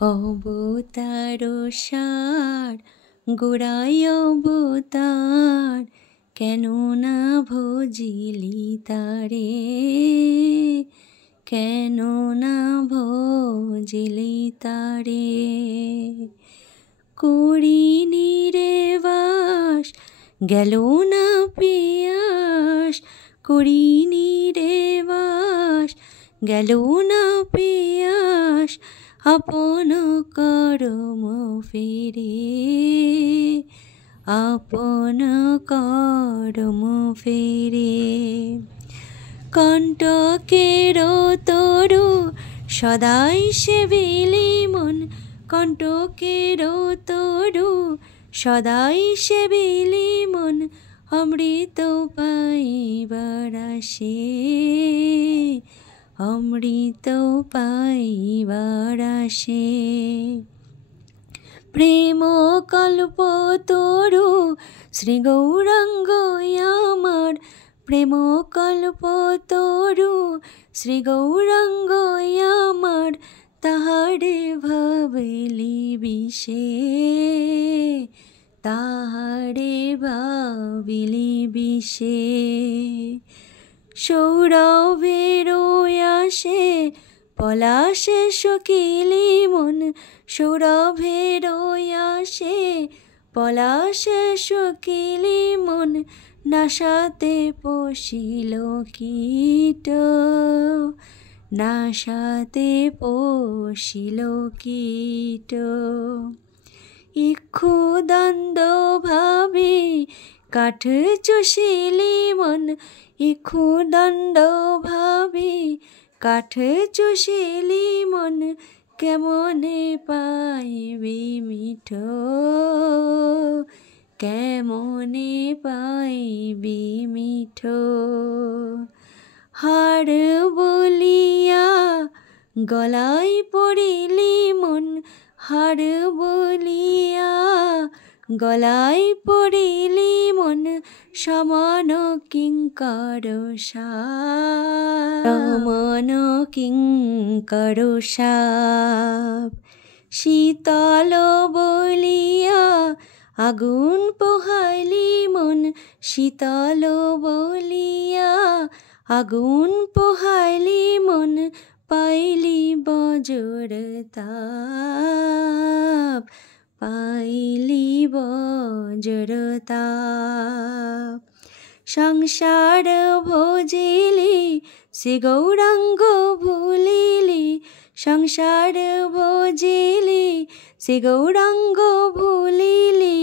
অবতার সার গোড়ায় অবতার, কেন না ভজিলি তারে, কেন না ভজিলি তারে। করিনি রে বাস গেল না পিয়াস, করিনি রে বাস গেল না পিয়াস, আপন করম ফিরে, আপন করম ফিরে। কণ্টকের তরু সদাই সেবিলি মন, কণ্টকের তরু সদাই সেবিলি মন, অমৃত পাইবার আসে, অমৃত পাইবার আসে। প্রেম কল্প তরু শ্রী গৌরাঙ্গ আমার, প্রেম কল্প তরু শ্রী গৌরাঙ্গ আমার, তাহারে ভাবিলি বিষে, তাহারে ভাবিলি বিষে। সৌরভের আসে পলাশে সকিলি মন, সৌরভের আসে পলাশে সকিলি মন, নাসাতে পশিল কীট, নাসাতে পশিল কীট। ইক্ষুদণ্ড ভাবে কাঠ চুষিলি মন, ইক্ষুদণ্ড ভাবে কাঠ চুষিলি মন, কেমনে পাইবি মিঠ, কেমনে পাইবি মিঠ। হার বলিয়া গলায় পড়িলি মন, হার বলিয়া গলায় পড়িলি মন, সমান কিঙ্কর সাপ, সমান কিঙ্কর সাপ। শীতল বলিয়া আগুন পোহাইলি মন, শীতল বলিয়া আগুন পোহাইলি মন, পাইলি বজ্র তাপ, পাইলি বজ্র তাপ। সংসার ভজিলি শ্রী গৌরাঙ্গ ভুলিলি, সংসার ভজিলি শ্রী গৌরাঙ্গ ভুলিলি,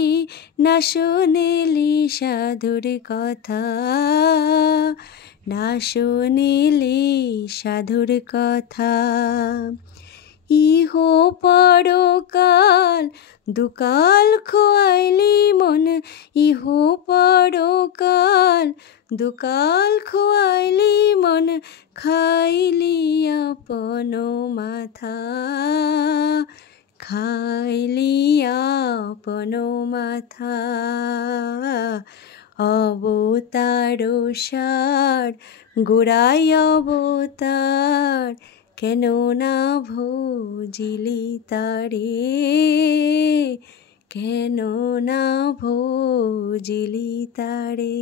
না শুনিলি সাধুর কথা, না শুনিলি সাধুর কথা। ইহ পরকাল দুকাল খোয়াইলি মন, ইহ পরকাল দুকাল খোয়াইলি মন, খাইলি আপন মাথা, খাইলি আপন মাথা। অবতার সার গোড়ায় অবতার, কেন না ভজিলি তারে, কেন না ভজিলি তারে।